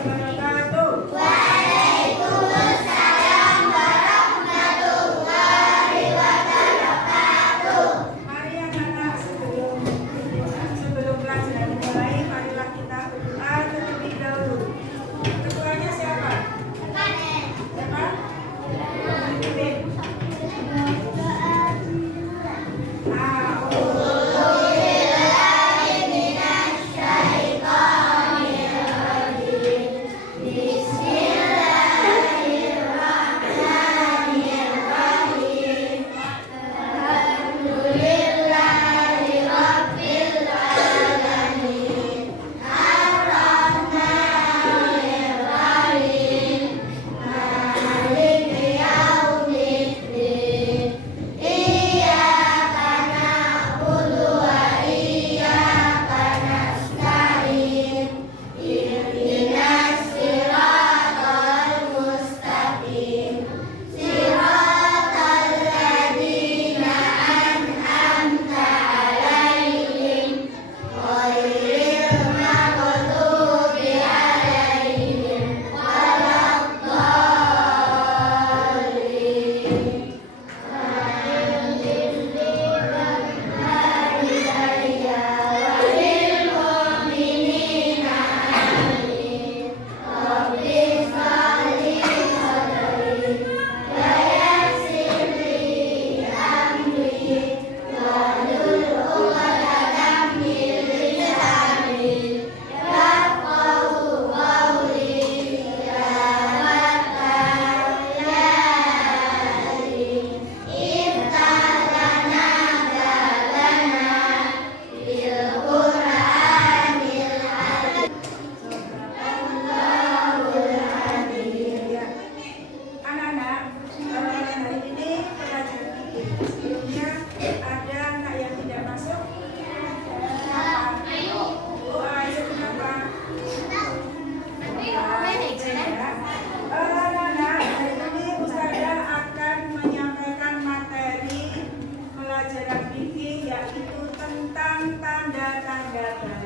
wabarakatuh. Waalaikumsalam warahmatullahi wabarakatuh. Mari anak-anak, sebelum pelajaran dimulai, marilah kita berdoa terlebih dahulu. Ketuanya siapa? Siapa? Pimpin.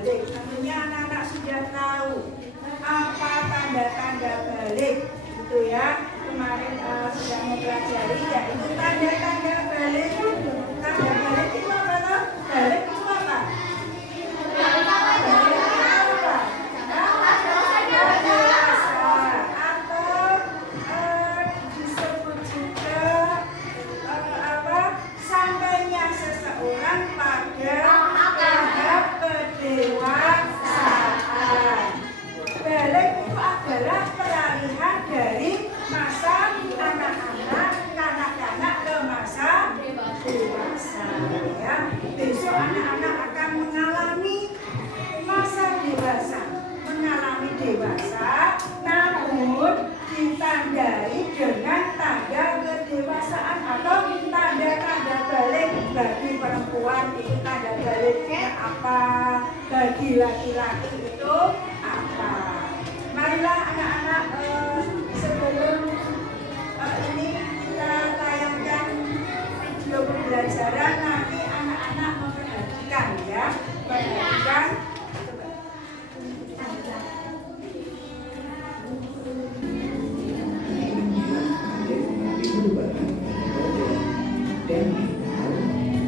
Tentunya anak-anak sudah tahu apa tanda-tanda balik, gitu ya. Kemarin sudah mempelajari yaitu tanda-tanda balik. Tanda balik itu apa toh? Balik itu apa? Disebut juga sampainya seseorang pada tahap kedewasaan. Balik itu adalah peralihan dari masa anak-anak, kanak-kanak ke masa dewasa. Ya, besok anak-anak akan mengalami masa dewasa, mengalami dewasa, namun ditandai dengan tanda kedewasaan atau tanda-tanda balik. Bagi perempuan itu tanda baliknya apa? Bagi laki-laki itu apa? Marilah anak-anak, sebelum ini kita tayangkan video pembelajaran, nanti anak-anak memperhatikan ya, perhatikan. Dan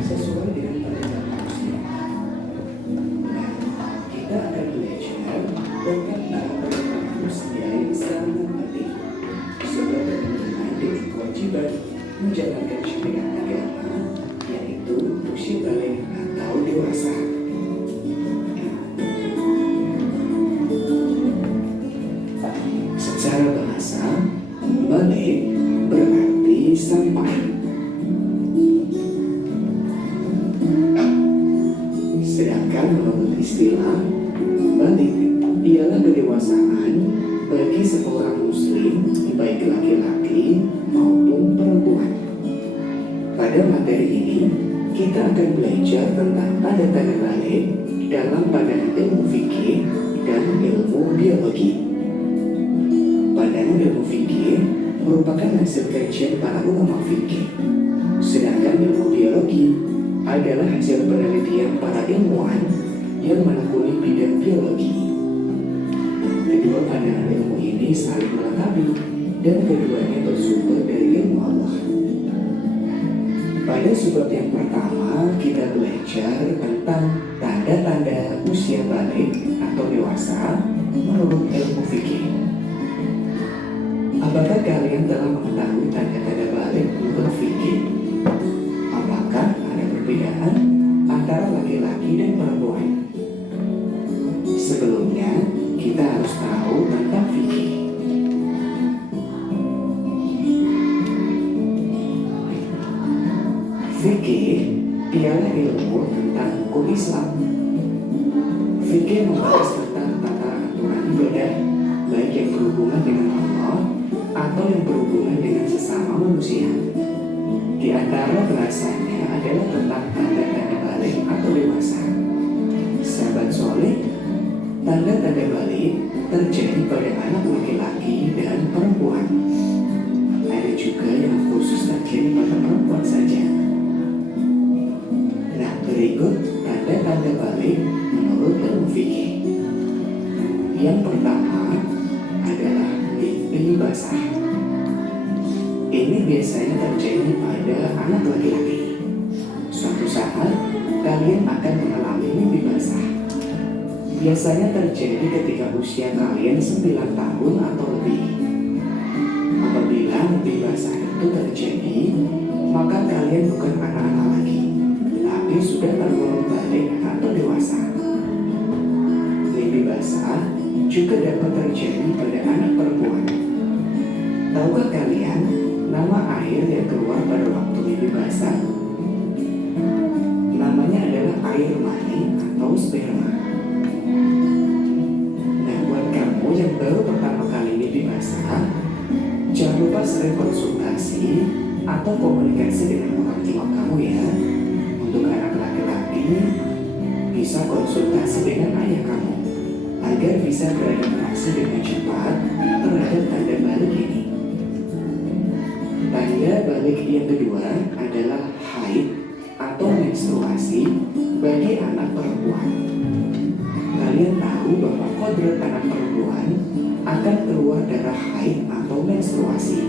sesuai dengan perintah manusia. Kita akan belajar tentang perintah manusia yang sangat penting, sebagai mengenai kewajiban menjalankan syariat agama, yaitu usia balik atau dewasa. Secara bahasa, balik berarti sampai. Sedangkan menurut istilah, balik ialah kedewasaan bagi seorang muslim, baik laki-laki maupun perempuan. Pada materi ini, kita akan belajar tentang tanda-tanda balik dalam pandangan ilmu fikih dan ilmu biologi. Pandangan ilmu fikih merupakan hasil kajian para ulama fikih, sedangkan ilmu biologi adalah hasil penelitian para ilmuwan yang menekuni bidang biologi. Kedua pandangan ilmu ini saling melengkapi dan keduanya bersumber dari ilmu Allah. Pada subbab yang pertama, kita belajar tentang tanda-tanda usia balik atau dewasa menurut ilmu fikih. Apakah kalian telah mengetahui tanda-tanda balik menurut fikih? Apakah ada perbedaan antara laki-laki dan perempuan? Sebelumnya, kita harus tahu tentang fikih. Fikih ialah ilmu tentang hukum Islam. Fikih membahas tentang tata aturan ibadah, baik yang berhubungan dengan Allah atau yang berhubungan dengan sesama manusia. Di antara bahasanya adalah tentang tanda-tanda balik atau dewasa. Sahabat soleh, tanda-tanda balik terjadi pada anak laki-laki dan perempuan. Ada juga yang khusus terjadi pada perempuan saja. Nah, berikut tanda-tanda balik menurut ilmu fikih. Yang pertama adalah mimpi basah. Ini biasanya terjadi pada anak laki-laki. Suatu saat, kalian akan mengalami mimpi basah. Biasanya terjadi ketika usia kalian 9 tahun atau lebih. Apabila mimpi basah itu terjadi, maka kalian bukan anak-anak lagi, tapi sudah tergolong balik atau dewasa. Mimpi basah juga dapat terjadi pada anak perempuan. Tahukah kalian nama air yang keluar pada waktu mimpi basah? Namanya adalah air mani atau sperma. Nah, buat kamu yang baru pertama kali mimpi basah, jangan lupa sering konsultasi atau komunikasi dengan orang tua kamu ya. Untuk anak laki-laki, bisa konsultasi dengan ayah kamu agar bisa beradaptasi dengan cepat terhadap tanda balik ini. Tanda balik yang kedua adalah haid atau menstruasi bagi anak perempuan. Kalian tahu bahwa kodrat anak perempuan akan keluar darah haid atau menstruasi.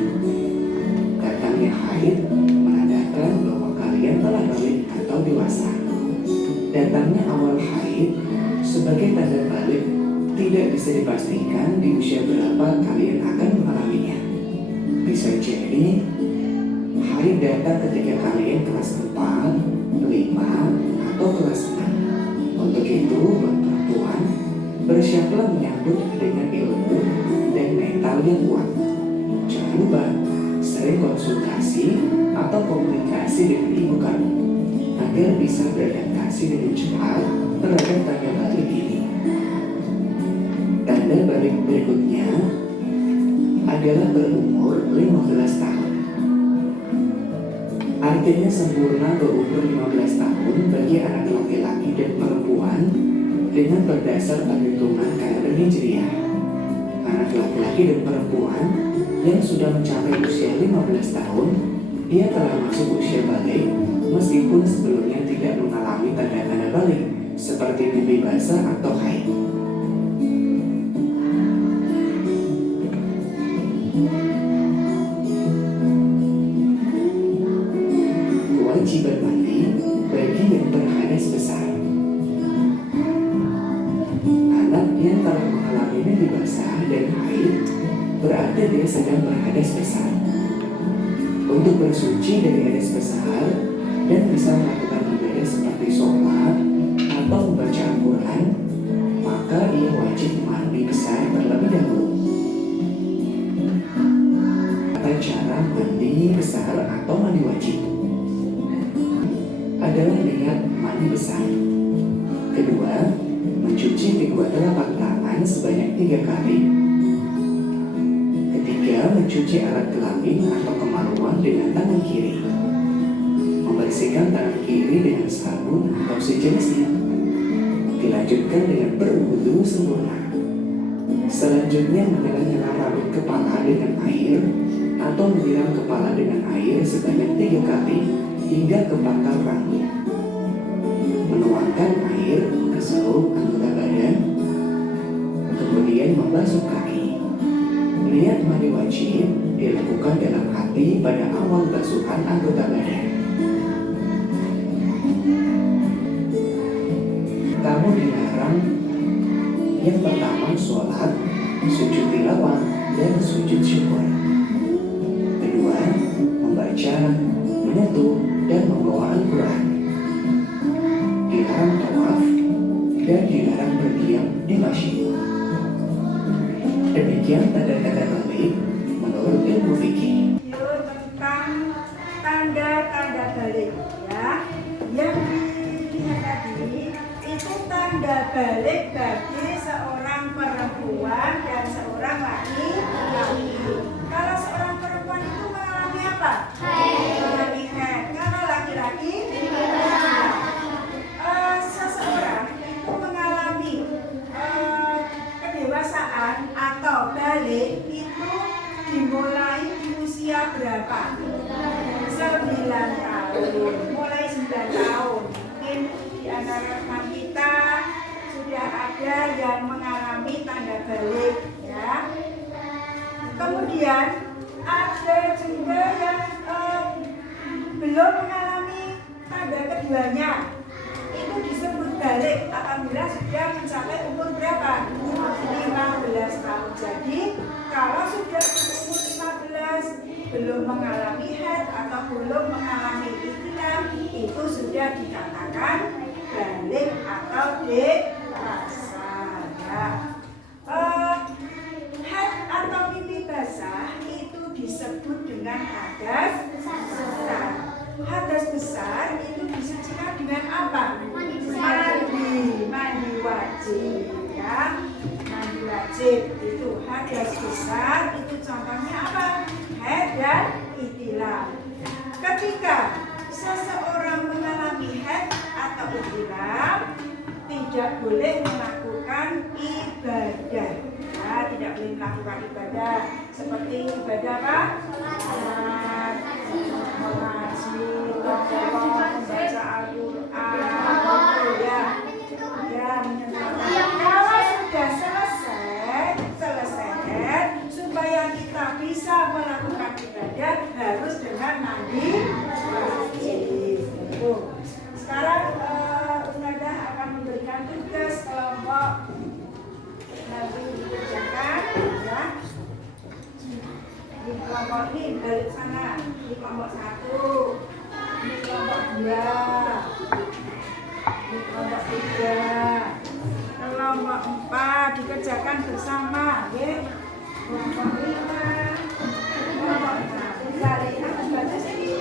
Datangnya haid menandakan bahwa kalian telah balik atau dewasa. Datangnya awal haid sebagai tanda balik tidak bisa dipastikan di usia berapa kalian akan mengalaminya. Bisa jadi haid datang ketika kalian kelas 4, 5, atau kelas 6. Untuk itu, buat perempuan, bersiaplah menyambut dengan ilmu dan mental yang kuat. Jangan lupa sering konsultasi atau komunikasi dengan ibu kamu agar bisa beradaptasi dengan cepat terhadap tanda balik ini. Tanda balik berikutnya adalah berumur 15 tahun. Artinya sempurna berumur 15 tahun bagi anak laki-laki dan perempuan dengan berdasar perhitungan kalender Hijriah. Anak laki-laki dan perempuan yang sudah mencapai usia 15 tahun, dia telah masuk usia balik meskipun sebelumnya tidak mengalami tanda-tanda balik seperti mimpi basah atau haid. Kewajiban mandi bagi yang berhadas besar. Anak yang telah mengalami mimpi basah dan haid berarti dia sedang berhadas besar. Untuk bersuci dari hadas besar dan bisa melakukan ibadah seperti sholat atau membaca Al-Quran, maka ia wajib mandi besar terlebih dahulu. Tata cara mandi besar atau mandi wajib adalah niat mandi besar. Kedua, mencuci kedua telapak tangan sebanyak 3 kali. Ketiga, mencuci alat kelamin atau kemaluan dengan tangan kiri. Membersihkan tangan kiri dengan sabun atau sejenisnya. Dilanjutkan dengan berwudu sempurna. Selanjutnya menyela-nyela rambut kepala dengan air atau menyiram kepala dengan air sebanyak 3 kali hingga ke pangkal rambut. Menuangkan air ke seluruh anggota badan, kemudian membasuh kaki. Niat mandi wajib dilakukan dalam hati pada awal basuhan anggota badan. Kamu dilarang yang pertama sholat, sujud tilawah, dan sujud syukur. Kedua, membaca, menyentuh, dan membawa Al-Quran. Dilarang tawaf dan dilarang berdiam di masjid. Demikian tanda-tanda balik menurut ilmu fikih. Tentang tanda-tanda balik ya. Yang dilihat tadi itu tanda balik bagi seorang perempuan dan seorang laki-laki. Kalau seorang perempuan itu mengalami apa? Mengalami haid. Kalau laki-laki seseorang itu mengalami kedewasaan atau balik itu dimulai di usia berapa? 9 tahun. Mulai 9 tahun. Mungkin di antara teman kita sudah ada yang mengalami tanda balik ya. Kemudian ada juga yang belum mengalami tanda keduanya. Itu disebut balik apabila sudah mencapai umur berapa? 15 tahun. Jadi kalau sudah umur 15 belum mengalami haid atau belum mengalami ikhtilam, itu sudah dikatakan balik atau dewasa. Ya. Haid atau mimpi basah itu disebut dengan hadas besar. Hadas besar itu disucikan dengan apa? Mandi wajib ya. Mandi wajib itu hadas besar, itu contohnya apa? Haid dan ihtilam. Ketika seseorang mengalami haid atau ihtilam, tidak boleh melakukan ibadah. Ya, tidak boleh melakukan ibadah seperti ibadah apa? Mengaji, membaca Al-Quran, ya, kalau sudah selesai, supaya kita bisa melakukan ibadah harus dengan mandi wajib. Sekarang Ustazah akan memberikan tugas kelompok nanti dikerjakan ya. Di kelompok ini balik sana, di kelompok 1, di kelompok 2, di kelompok 3, kelompok 4 dikerjakan bersama ya. Kelompok 5, kelompok 6 dari atas batas ini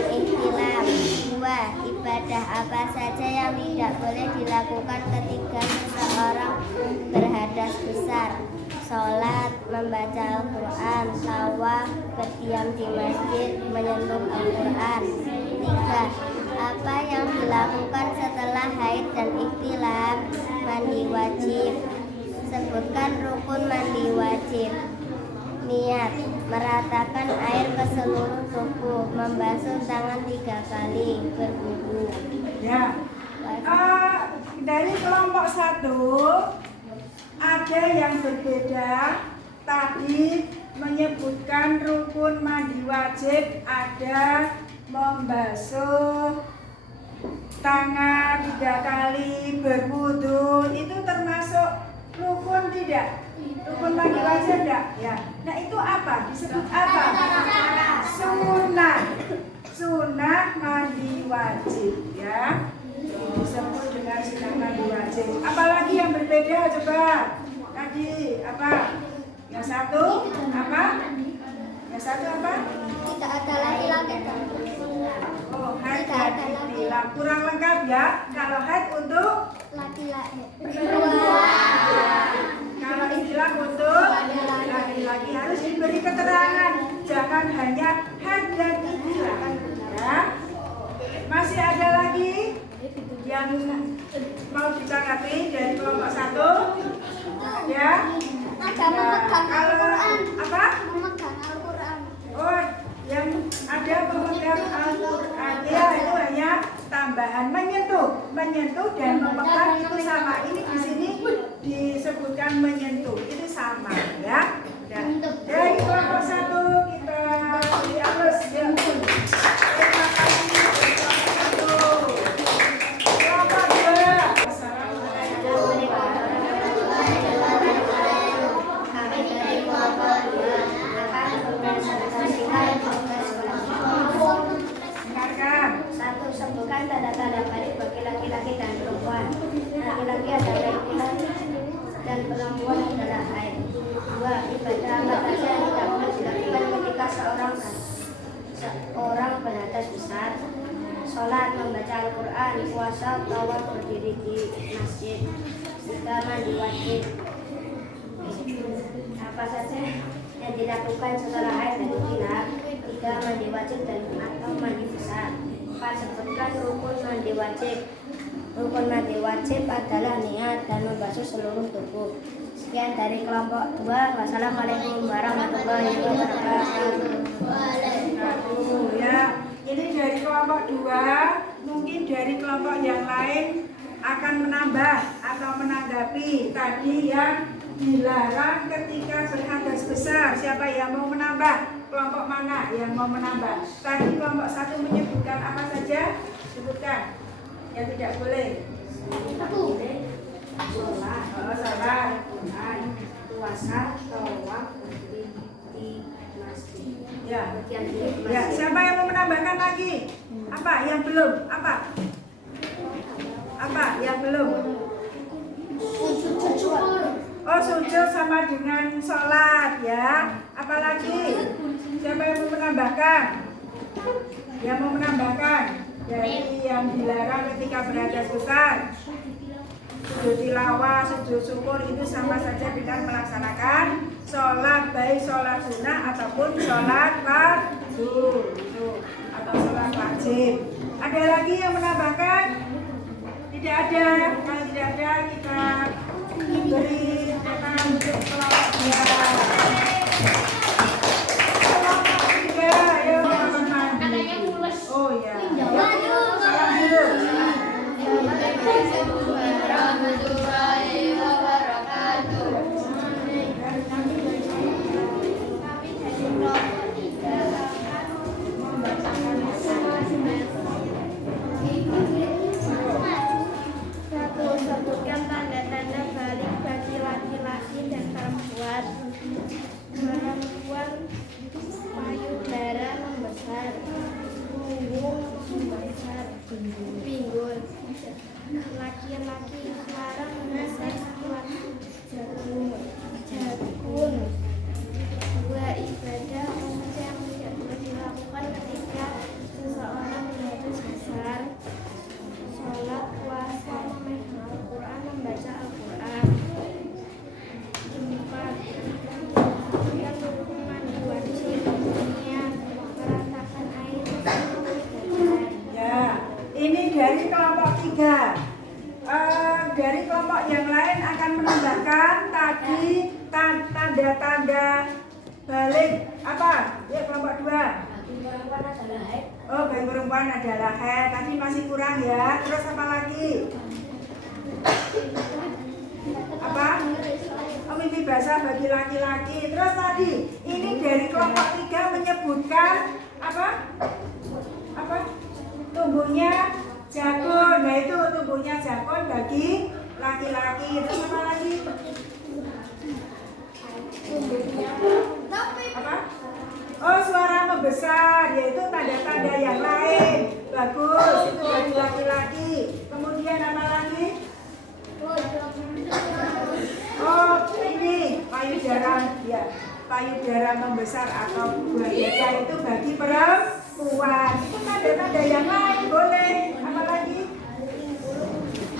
dan ihtilam. 2. Ibadah apa saja yang tidak boleh dilakukan ketika seseorang berhadas besar? Sholat, membaca Al-Quran, tawaf, berdiam di masjid, menyentuh Al-Quran. 3. Apa yang dilakukan setelah haid dan ihtilam? Mandi wajib. Sebutkan rukun mandi wajib. Niat, meratakan air ke seluruh tubuh, membasuh tangan 3 kali, berwudu. Ya. Dari kelompok 1 ada yang berbeda. Tadi menyebutkan rukun mandi wajib ada membasuh tangan 3 kali, berwudu. Itu termasuk rukun tidak? Rukun mandi wajib tidak? Ya. Nah itu apa? Disebut apa? Sunnah. Sunnah mandi wajib ya. Disebut dengan sunnah mandi wajib. Apalagi yang berbeda coba? Tadi apa? Yang satu apa? Yang satu apa? Tidak ada laki-laki dan Oh, haid dan ihtilam. Kurang lengkap ya. Kalau haid untuk laki-laki. Kalau ihtilam untuk laki-laki harus diberi keterangan. Jangan hanya haid dan ihtilam. Ya. Masih ada lagi yang mau ditanggapi dari kelompok 1? Ya. Ada memegang Kalau Al-Quran. apa? Memegang Al-Quran. Oh, yang ada pemegang Al-Quran ya itu hanya tambahan menyentuh dan memegang itu sama. Ini di sini disebutkan menyentuh itu sama ya. Dan dari kelompok 1 kita beri aplaus ya. Terima kasih dari kelompok 1. Kelompok 2. Kami dari kelompok 2 akan mempresentasikan tugas kelompok. Dengarkan. 1. Sebutkan tanda-tanda baik bagi laki-laki dan perempuan. Laki-laki adalah ihtilam dan perempuan adalah haid. 2. Ibadah apa saja yang tidak boleh dilakukan ketika seorang berhadas besar? Sholat, membaca Al-Quran, puasa, tawaf, berdiri di masjid. 3. Mandi wajib. Apa saja yang dilakukan setelah haid dan ihtilam? 3. Mandi wajib dan atau mandi besar. 4. Sebutkan rukun mandi wajib. Rukun mandi wajib adalah niat dan membasuh seluruh tubuh. Sekian dari kelompok 2. Wassalamualaikum warahmatullahi wabarakatuh. Ya, ini dari kelompok 2. Mungkin dari kelompok yang lain akan menambah atau menanggapi tadi yang dilarang ketika berhadas besar. Siapa yang mau menambah? Kelompok mana yang mau menambah? Tadi kelompok 1 menyebutkan apa saja? Sebutkan yang tidak boleh. Sholat, Puasa, tawaf, berdiri di masjid. ya. Ya, siapa yang mau menambahkan lagi? Apa yang belum? Apa yang belum? Oh, sujud sama dengan sholat ya. Apalagi? Siapa yang mau menambahkan? Yang mau menambahkan dari yang dilarang ketika berhadas besar. Sujud tilawah, sujud syukur itu sama saja dengan melaksanakan sholat, baik sholat sunnah ataupun sholat fardu atau sholat wajib. Ada lagi yang menambahkan? Tidak ada. Kalau tidak ada kita beri tangan untuk kelompok 2. Kelompok 3, ayo teman-teman. Oh ya. Salam dulu. Sebutkan tanda-tanda balik bagi laki-laki dan perempuan. Perempuan payudara membesar, punggung membesar, pinggul. Laki-laki larang membesar jagung. 2. Ibadah yang tidak boleh dilakukan ketika seseorang tanda balik apa? Ya kelompok 2. Bagi perempuan adalah haid. Oh, bagi perempuan adalah haid. Tadi masih kurang ya. Terus apa lagi? Apa? Oh, mimpi basah bagi laki-laki. Terus tadi ini dari kelompok 3 menyebutkan apa? Apa? Tubuhnya jakun. Nah itu tubuhnya jakun bagi laki-laki. Terus apa lagi? Apa? Oh, suara membesar, yaitu tanda-tanda yang lain. Bagus, itu bagi laki-laki. Kemudian apa lagi? Oh, ini payudara, ya. Payudara membesar atau buah dada itu bagi perempuan. Itu tanda-tanda yang lain boleh. Apa lagi?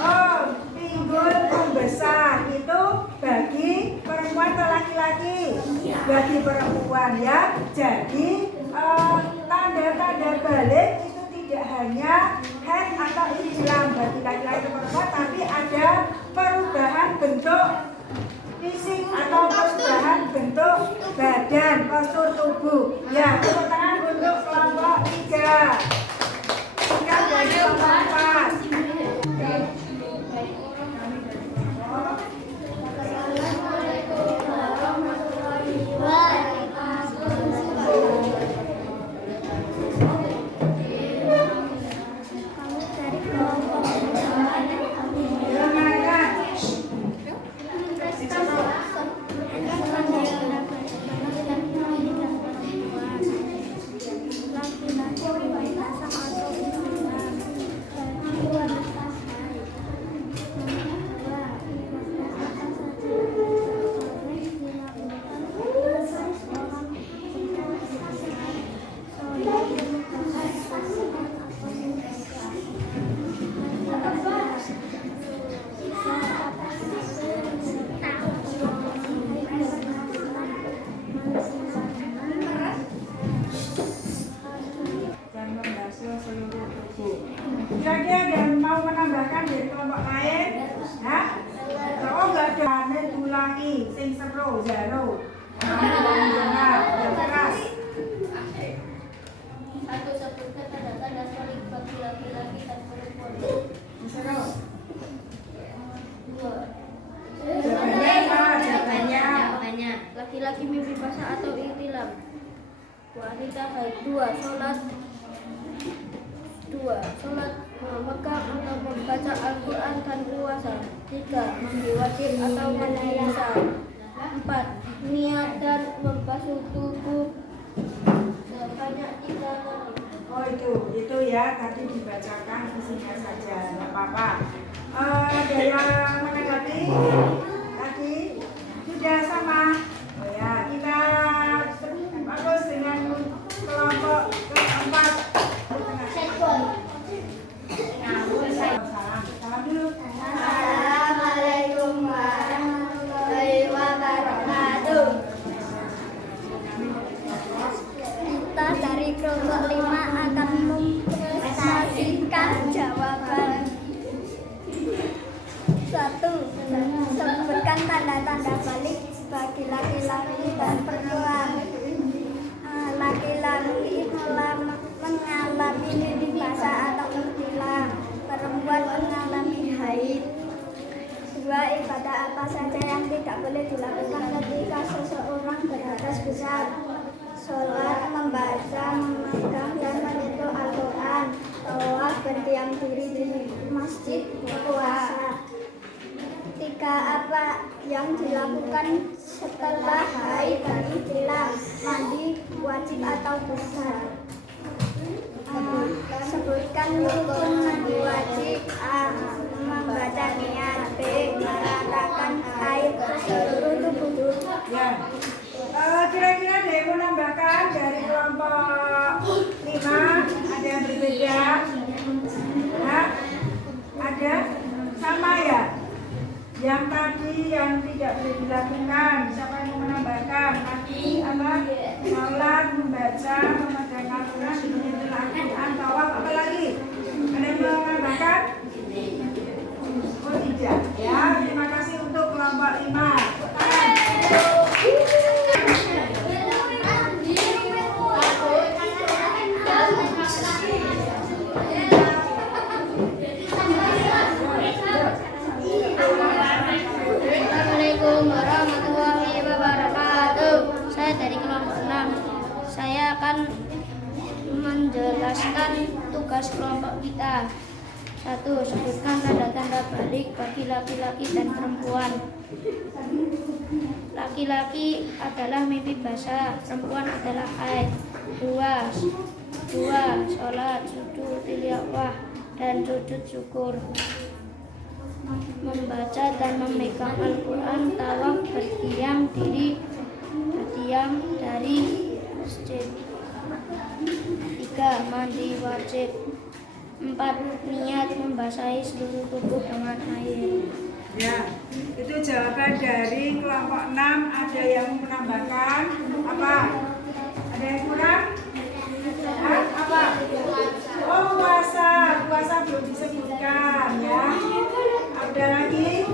Oh, pinggul membesar itu bagi perempuan atau laki-laki? Bagi perempuan ya. Jadi tanda-tanda balik itu tidak hanya haid atau ihtilam bagi laki-laki atau perempuan, tapi ada perubahan bentuk fisik atau perubahan bentuk badan, postur tubuh. Ya, tepuk tangan untuk kelompok 3. Sekarang dari kelompok 4. Kira-kira ada yang mau menambahkan dari kelompok lain? Hah? Oh, enggak ada. Ane ulangi, sing seru, jaro. Dengar, yang keras. Satu sebutkan tanda-tanda balik bagi laki-laki dan perempuan. Seru. Dua. Jawabannya. Laki-laki mimpi basah atau ihtilam. Wanita haid. 2. Sholat memegang atau membaca Al-Quran dan puasa. 3. Mandi wajib atau mandi biasa. 4. Niat dan membasuh tubuh sebanyak 3 kali. Oh itu ya tadi dibacakan isinya saja, nggak apa-apa. Ada yang menanggapi tadi sudah sama. Oh ya, kita bagus dengan kelompok keempat. Salam dulu. Assalamualaikum warahmatullahi wabarakatuh. Kita dari kelompok 5 akan mempresentasikan jawaban. 1. Sebutkan tanda-tanda balik bagi laki-laki dan perempuan. Laki-laki mengalami mimpi basah atau ihtilam. Perempuan mengalami haid. 2. Ibadah apa saja yang tidak boleh dilakukan ketika seseorang berhadas besar? Sholat, membaca, memegang dan menyentuh Al-Quran, tawaf, berdiam diri di masjid, puasa. 3. Apa yang dilakukan setelah haid dan ihtilam? Mandi wajib atau besar? Sebutkan rukun mandi wajib. A. Membaca niat. B. Meratakan air ke seluruh tubuh. Ya. Kira-kira ada yang menambahkan dari kelompok 5? Ada yang berbeda? Hah? Ada? Sama ya? Yang tadi yang tidak boleh dilakukan, siapa yang mau menambahkan? Tadi apa? Sholat, membaca, memegang Al-Quran, menyentuh Al-Quran, tawaf, apa lagi? Ada yang mau menambahkan? Oh tidak. Ya, terima kasih untuk kelompok 5. Tangan. akan menjelaskan tugas kelompok kita. 1. Sebutkan tanda-tanda balik bagi laki-laki dan perempuan. Laki-laki adalah mimpi basah, perempuan adalah haid. 2. Sholat, sujud tilawah, dan sujud syukur. Membaca dan memegang Al-Quran, tawaf, berdiam dari masjid. 3. Mandi wajib. 4. Niat membasahi seluruh tubuh dengan air. Ya, itu jawaban dari kelompok 6. Ada yang menambahkan apa? Ada yang kurang? Apa? Oh, puasa belum disebutkan ya. Ada lagi?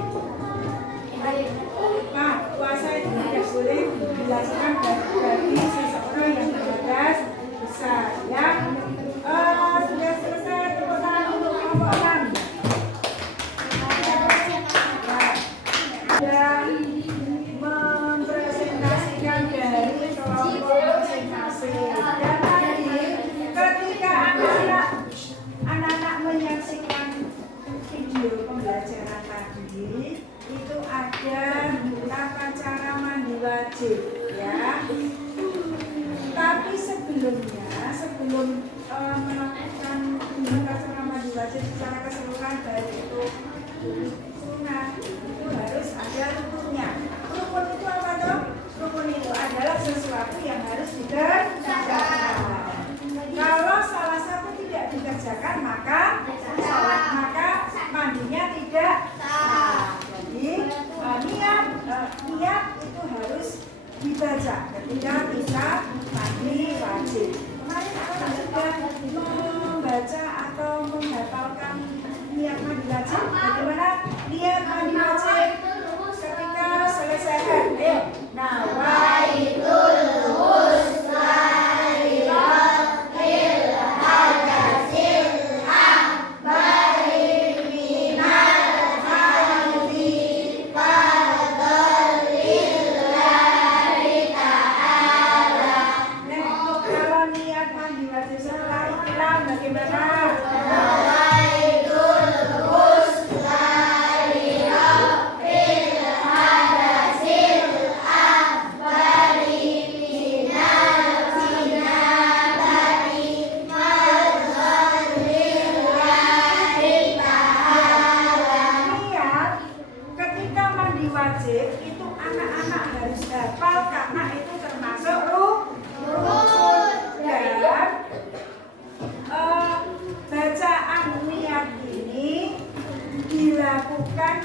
Nah, puasa itu tidak boleh dilakukan bagi seseorang yang berhadas besar ya. Sudah selesai tepuk tangan untuk kelompok 6. Dan mempresentasikan dari kelompok masing-masing. Dan tadi ketika anak-anak menyaksikan video pembelajaran tadi, itu ada tata cara mandi wajib ya. Tapi sebelum melakukan tata cara mandi wajib secara keseluruhan, baik itu sunat, itu harus ada rukunnya. Rukun itu apa toh? Rukun itu adalah sesuatu yang harus dikerjakan. Kalau salah satu tidak dikerjakan, maka mandinya tidak sah. Jadi niat itu harus dibaca ketika kita mandi wajib. Kemarin anak sudah membaca atau menghafalkan niat mandi wajib. Bagaimana niat mandi wajib ketika selesai? Ayo, nawaitul husna lirabbil hadasil akbari minal hamdi fadl lillahi ta'ala. Nah, kalau niat mandi wajib setelah ikram bagaimana? Wajib itu anak-anak harus hafal karena itu termasuk rukun. Dan bacaan niat ini dilakukan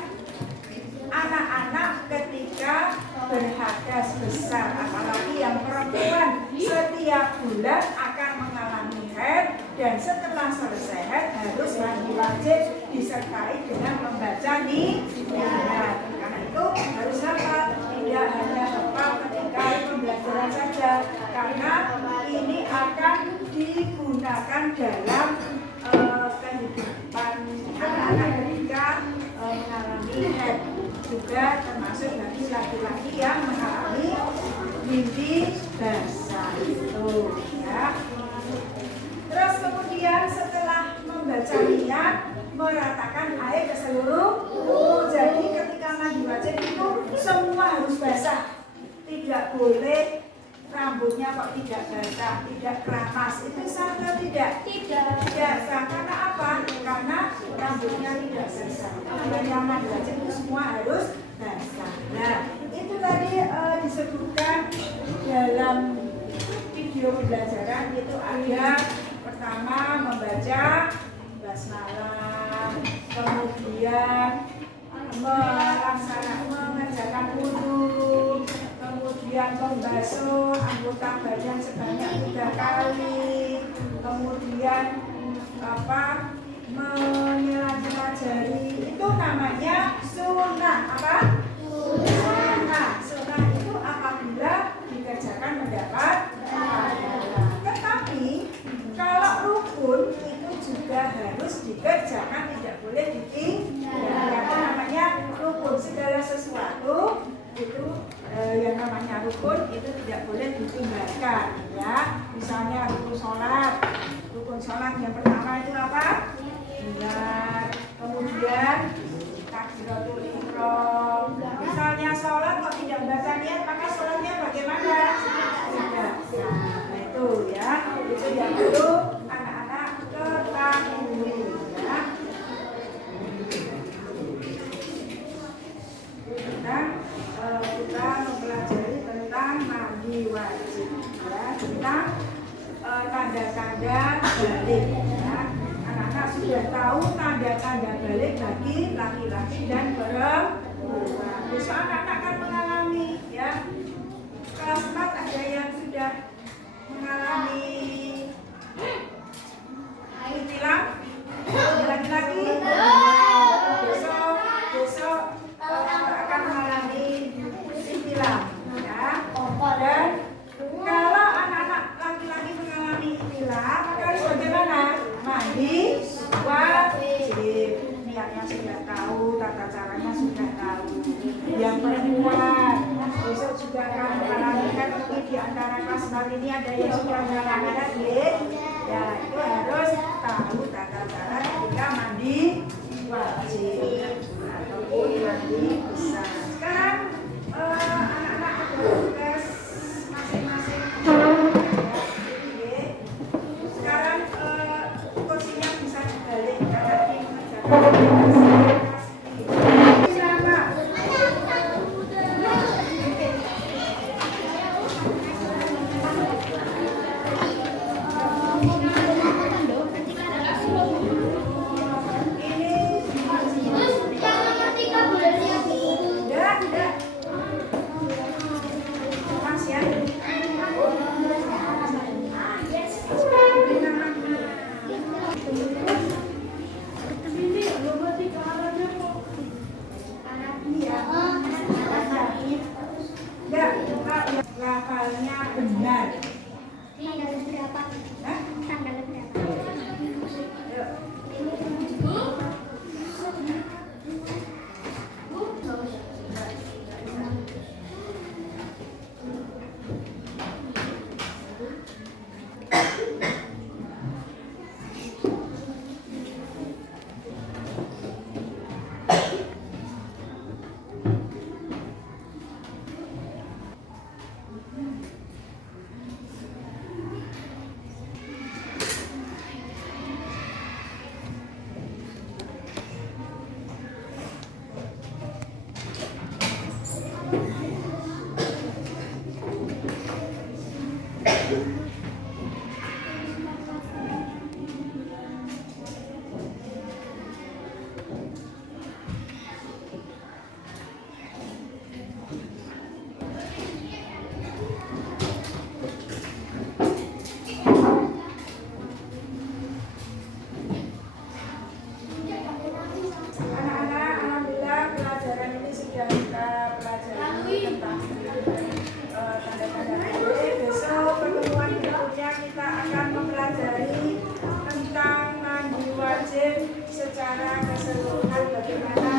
anak-anak ketika berhadas besar, apalagi yang perempuan setiap bulan akan mengalami haid, dan setelah selesai haid harus mandi wajib disertai dengan membaca niat. Itu harus hafal, tidak hanya hafal ketika pembelajaran saja, karena ini akan digunakan dalam kehidupan anak-anak ketika mengalami haid, juga termasuk bagi laki-laki yang mengalami mimpi basah itu ya. Terus kemudian setelah membaca niat, meratakan air ke seluruh tubuh. Jadi ketika mandi wajib itu semua harus basah. Tidak boleh rambutnya kok tidak basah, tidak keramas. Itu sah atau tidak? Tidak sah. Karena apa? Karena rambutnya tidak basah. Yang mandi wajib itu semua harus basah. Nah, itu tadi disebutkan dalam video pembelajaran. Itu ada pertama membaca basmalah, kemudian mengerjakan wudu, kemudian membasuh anggota badan sebanyak 3 kali, kemudian menyela-nyela jari, itu namanya sunnah. Apa? Sunnah itu apabila dikerjakan mendapat pahala. Tetapi kalau rukun itu juga harus dikerjakan, tidak boleh ditinggalkan. Namanya rukun, segala sesuatu itu yang namanya rukun itu tidak boleh ditinggalkan ya. Misalnya rukun sholat. Rukun sholat yang pertama itu apa? Niat. Kemudian takbiratul ihram. Misalnya sholat kok tidak baca niat, maka sholatnya bagaimana? Tidak. Nah itu ya, itu yang perlu anak-anak ketahui ya. Nah, kita mempelajari tentang mandi wajib ya, tentang tanda-tanda balik ya. Anak-anak sudah tahu tanda-tanda balik bagi laki-laki dan perempuan. Besok anak-anak akan mengalami ya. Kelas 4 ada yang sudah mengalami itilah laki-laki. Besok akan mengalami itilah ya. Dan kalau anak-anak laki-laki mengalami itilah, maka harus bagaimana? Mandi wajib. Niatnya sudah tahu, tata caranya sudah tahu. Yang perempuan besok juga akan mengalami, kan di antara kelas 4 ini ada yang sudah mengalami lagi. Ya itu harus tahu tata cara ketika mandi wajib ataupun mandi besar. Sekarang anak-anak ada tugas masing-masing. Sekarang kursinya bisa dibalik karena ini mengerjakan siapa? Enggak. Mas ya. Lafalnya benar. Tanggal berapa? Hah? Tanggal berapa? Anak-anak, alhamdulillah pelajaran ini sudah kita pelajari tentang tanda-tanda balik. Besok pertemuan berikutnya kita akan mempelajari tentang mandi wajib secara keseluruhan, bagaimana